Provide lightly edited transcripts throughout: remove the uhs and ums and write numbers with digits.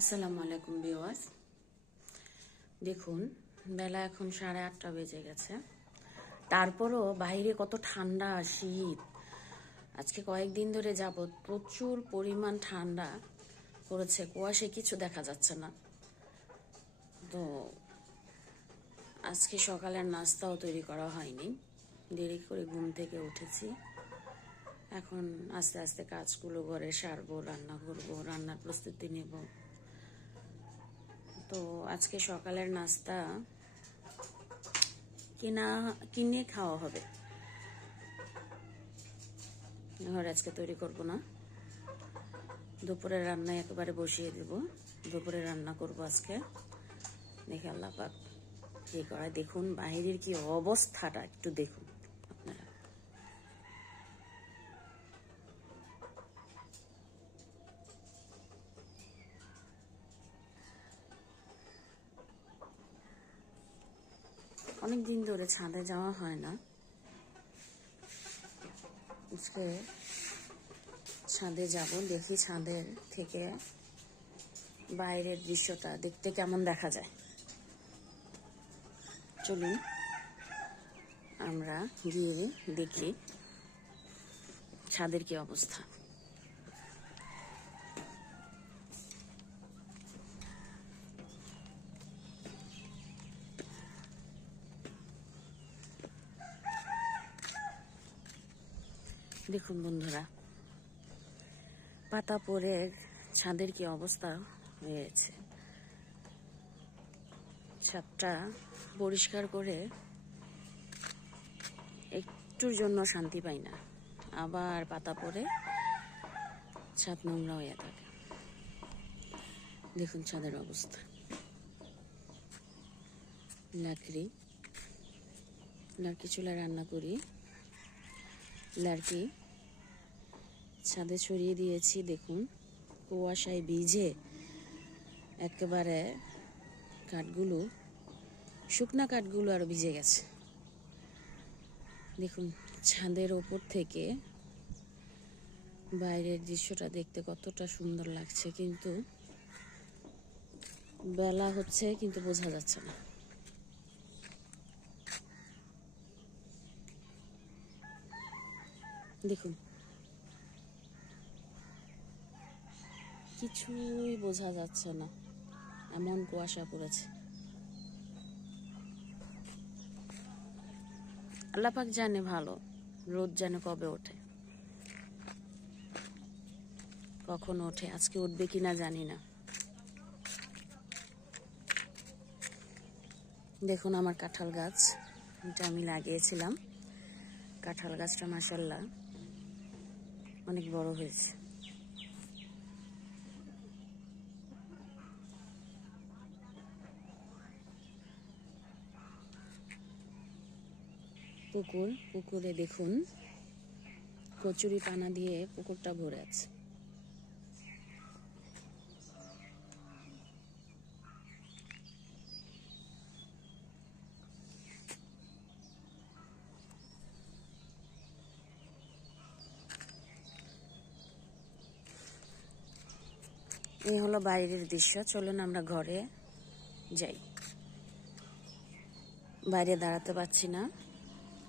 আসসালামু আলাইকুম ভিউয়ার্স। দেখুন, বেলা এখন 8:30 বেজে গেছে। তারপরও বাইরে কত ঠান্ডা, শীত। আজকে কয়েকদিন ধরে যাবৎ প্রচুর পরিমাণ ঠান্ডা পড়েছে, কুয়াশে কিছু দেখা যাচ্ছে না। তো আজকে সকালের নাস্তাও তৈরি করা হয়নি, দেরি করে ঘুম থেকে উঠেছি। এখন আস্তে আস্তে কাজগুলো ঘরে সারবো, রান্না করবো, রান্নার প্রস্তুতি নেব। তো আজকে সকালের নাস্তা কিনে খাওয়া হবে, ঘরে আজকে তৈরি করব না। দুপুরের রান্নায় একেবারে বসিয়ে দেব। দুপুরে রান্না করব আজকে, দেখে আল্লাহ পাক কি করে। দেখুন বাইরের কি অবস্থাটা, একটু দেখুন আপনারা। অনেক দিন ধরে ছাদে যাওয়া হয় না, আজকে ছাদে যাব। দেখি ছাদের থেকে বাইরের দৃশ্যটা দেখতে কেমন দেখা যায়। চলুন আমরা গিয়ে দেখি ছাদের কি অবস্থা। দেখুন বন্ধুরা, পাতা পড়ে ছাদের কি অবস্থা হয়েছে। ছাদটা পরিষ্কার করে একটুর জন্য শান্তি পাই না, আবার পাতা পড়ে ছাদ নোংরা হয়ে থাকে। দেখুন ছাদের অবস্থা। লাকড়ি চুলায় রান্না করি, লাকড়ি ছাদে ছড়িয়ে দিয়েছি। দেখুন কুয়াশায় ভিজে একেবারে কাঠগুলো, শুকনা কাঠগুলো আরো ভিজে গেছে। দেখুন ছাদের ওপর থেকে বাইরের দৃশ্যটা দেখতে কতটা সুন্দর লাগছে, কিন্তু বেলা হচ্ছে কিন্তু বোঝা যাচ্ছে না। দেখুন কিছুই বোঝা যাচ্ছে না, এমন কুয়াশা পড়েছে। আল্লাহ পাক জানে ভালো, রোদ জানে কবে ওঠে, কখন ওঠে। আজকে উঠবে কিনা জানি না। দেখুন আমার কাঁঠাল গাছ, এটা আমি লাগিয়েছিলাম। কাঁঠাল গাছটা মাশাআল্লাহ অনেক বড় হয়েছে। পুকুরে দেখুন কচুরি পানা দিয়ে পুকুরটা ভরে আছে। এই হলো বাইরের দৃশ্য। চলুন আমরা ঘরে যাই। বাইরে দাঁড়াতে পারছি না,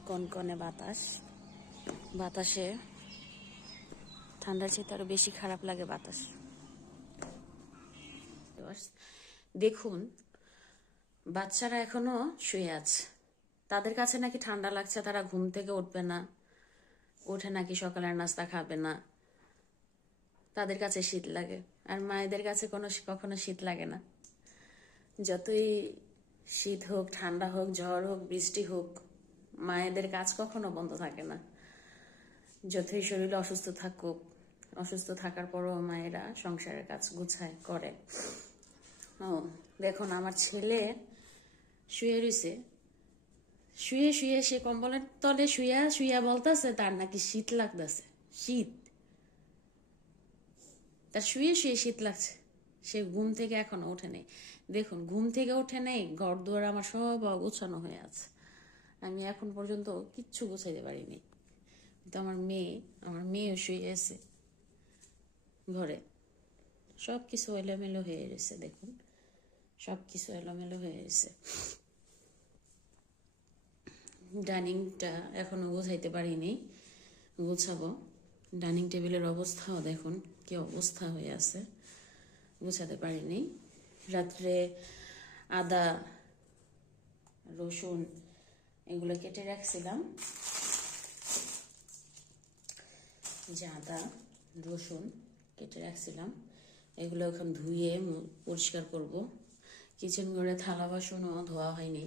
কনকনে বাতাসে ঠান্ডার চেয়ে আরো বেশি খারাপ লাগে বাতাস। দেখুন বাচ্চারা এখনো শুয়ে আছে, তাদের কাছে নাকি ঠান্ডা লাগছে, তারা ঘুম থেকে উঠবে না, উঠে নাকি সকালের নাস্তা খাবে না, তাদের কাছে শীত লাগে। আর মায়েদের কাছে কখনো শীত লাগে না। যতই শীত হোক, ঠান্ডা হোক, ঝড় হোক, বৃষ্টি হোক, মায়েদের কাজ কখনো বন্ধ থাকে না। যতই শরীর অসুস্থ থাকুক, অসুস্থ থাকার পরও মায়েরা সংসারের কাজ গুছায় করে। ও দেখুন আমার ছেলে শুয়ে রয়েছে, শুয়ে শুয়ে সে কম্বলের তলে শুয়া শুয়া বলতেছে তার নাকি শীত লাগতেছে। শীত, তার শুয়ে শুয়ে শীত লাগছে। সে ঘুম থেকে এখনো ওঠে নেই। দেখুন ঘুম থেকে ওঠে নেই, ঘর দুয়ার আমার সব অগোছানো হয়ে আছে। আমি এখন পর্যন্ত কিচ্ছু গোছাইতে পারিনি। কিন্তু আমার মেয়েও শুয়ে আছে ঘরে। সব কিছু এলোমেলো হয়ে গেছে, দেখুন সব কিছু এলোমেলো হয়ে গেছে। ডাইনিংটা এখনো গোছাইতে পারিনি, গোছাবো। ডাইনিং টেবিলের অবস্থাও দেখুন কি অবস্থা হয়ে আছে, গোছাতে পারিনি। রাত্রে আদা রসুন এগুলো কেটে রাখছিলাম, যে আদা রসুন কেটে রাখছিলাম, এগুলো এখন ধুয়ে পরিষ্কার করব। কিচেন ঘরে থালা বাসনও ধোয়া হয়নি,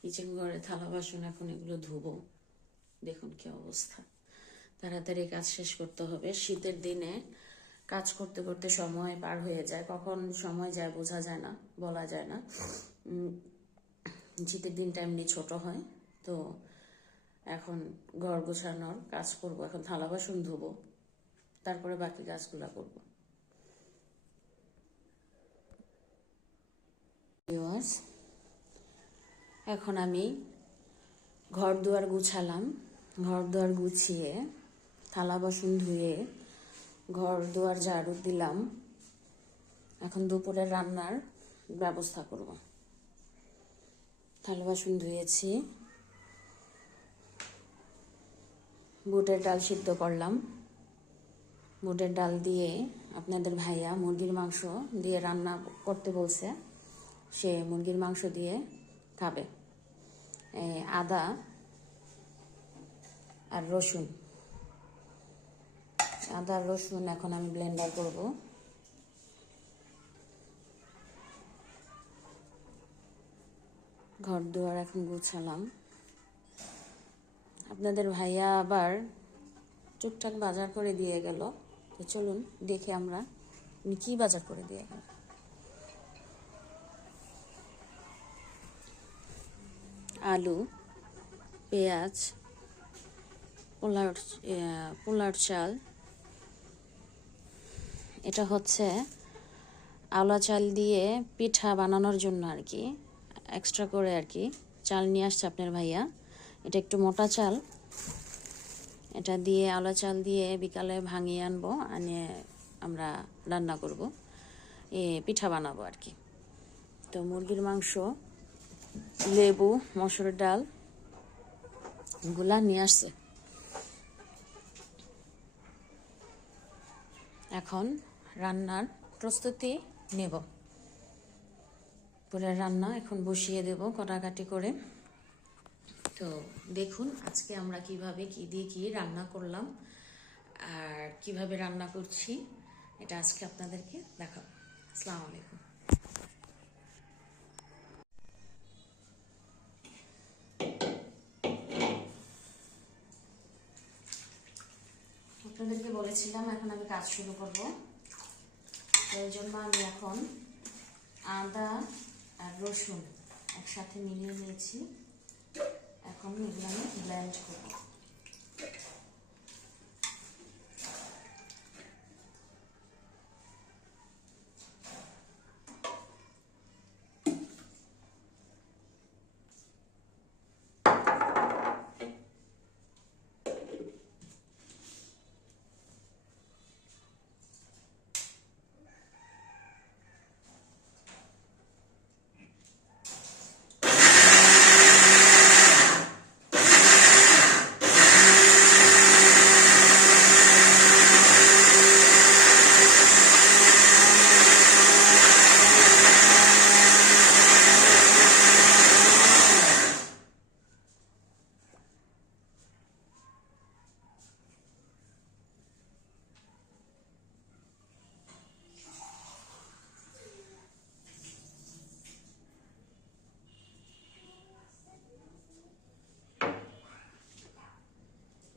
কিচেন ঘরে থালা বাসন এখন এগুলো ধুবো। দেখুন কি অবস্থা, তাড়াতাড়ি কাজ শেষ করতে হবে। শীতের দিনে কাজ করতে করতে সময় পার হয়ে যায়, কখন সময় যায় বোঝা যায় না, বলা যায় না। শীতের দিনটা এমনি ছোট হয়, তো এখন ঘর গোছানোর কাজ করব, এখন থালা বাসন ধুবো, তারপরে বাকি কাজগুলো করব। এখন আমি ঘর দুয়ার গুছালাম, ঘর দুয়ার গুছিয়ে থালা বাসন ধুয়ে ঘর দুয়ার ঝাড়ু দিলাম। এখন দুপুরের রান্নার ব্যবস্থা করব। থালা বাসন ধুয়েছি, বুটের ডাল সিদ্ধ করলাম। বুটের ডাল দিয়ে আপনাদের ভাইয়া মুরগির মাংস দিয়ে রান্না করতে বলছে, সে মুরগির মাংস দিয়ে খাবে। আদা আর রসুন, আদা রসুন এখন আমি ব্লেন্ডার করব। ঘর দুয়ার এখন গুছালাম। আপনাদের ভাইয়া আবার টুকটাক বাজার করে দিয়ে গেল, তো চলুন দেখে আমরা উনি কী বাজার করে দিয়ে গেল। আলু, পেঁয়াজ, পোলার চাল, এটা হচ্ছে আওলা চাল দিয়ে পিঠা বানানোর জন্য আর কি, এক্সট্রা করে আর কি চাল নিয়ে আসছে আপনার ভাইয়া। এটা একটু মোটা চাল, এটা দিয়ে আওলা চাল দিয়ে বিকালে ভাঙিয়ে আনবো, আনিয়ে আমরা রান্না করব, পিঠা বানাবো আর কি। তো মুরগির মাংস, লেবু, মসুর ডাল এগুলা নিয়ে আসছে। এখন রান্নার প্রস্তুতি নেব, পুরো রান্না এখন বসিয়ে দেব কাটাকাটি করে। তো দেখুন আজকে আমরা কিভাবে কি দিয়ে কি রান্না করলাম আর কিভাবে রান্না করছি, এটা আজকে আপনাদেরকে দেখাবো। আসসালামু আলাইকুম। আপনাদেরকে বলেছিলাম এখন আমি কাজ শুরু করব, এই জন্য আমি এখন আদা আর রসুন একসাথে মিলিয়ে নিয়েছি, এখন এগুলো আমি ব্লেন্ড করব।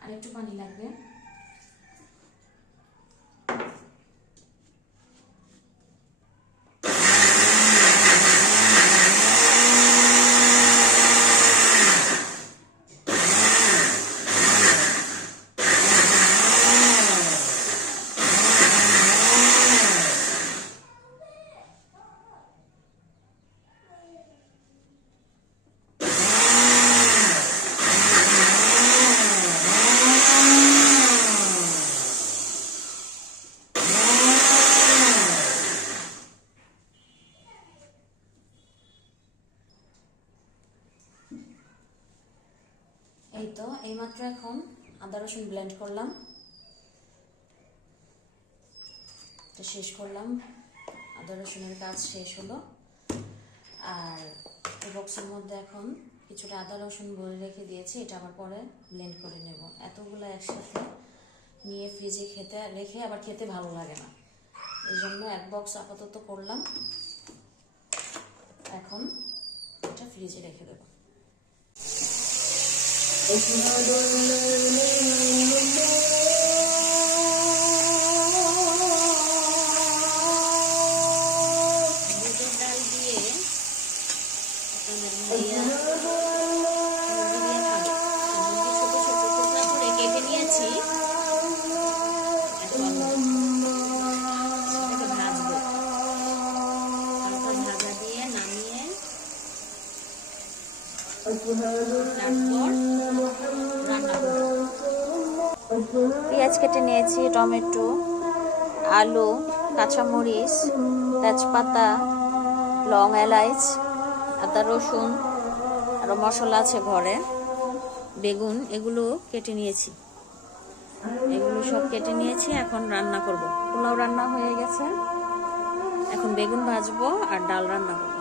আর একটু পানি লাগবে। তো এইমাত্র এখন আদা রসুন ব্লেন্ড করলাম, তো শেষ করলাম, আদা রসুনের কাজ শেষ হলো। আর এই বক্সের মধ্যে এখন কিছুটা আদা রসুন বলে রেখে দিয়েছি, এটা আবার পরে ব্লেন্ড করে নেব। এতগুলো একসাথে নিয়ে ফ্রিজে রেখে আবার খেতে ভালো লাগে না, এই জন্য এক বক্স আপাতত করলাম, এখন এটা ফ্রিজে রেখে দেবো। বুটের ডাল দিয়ে ছোট ছোট টুকরা করে কেটে নিয়েছি, এখন এটাকে ভাজবো। হালকা ভাজা দিয়ে নামিয়ে তারপর রান্না করব। পেঁয়াজ কেটে নিয়েছি, টমেটো, আলু, কাঁচামরিচ, তেজপাতা, লং, এলাচ, আদা রসুন, আরও মশলা আছে ঘরে, বেগুন, এগুলো কেটে নিয়েছি, এগুলো সব কেটে নিয়েছি। এখন রান্না করব। পোলাও রান্না হয়ে গেছে, এখন বেগুন ভাজবো আর ডাল রান্না করবো।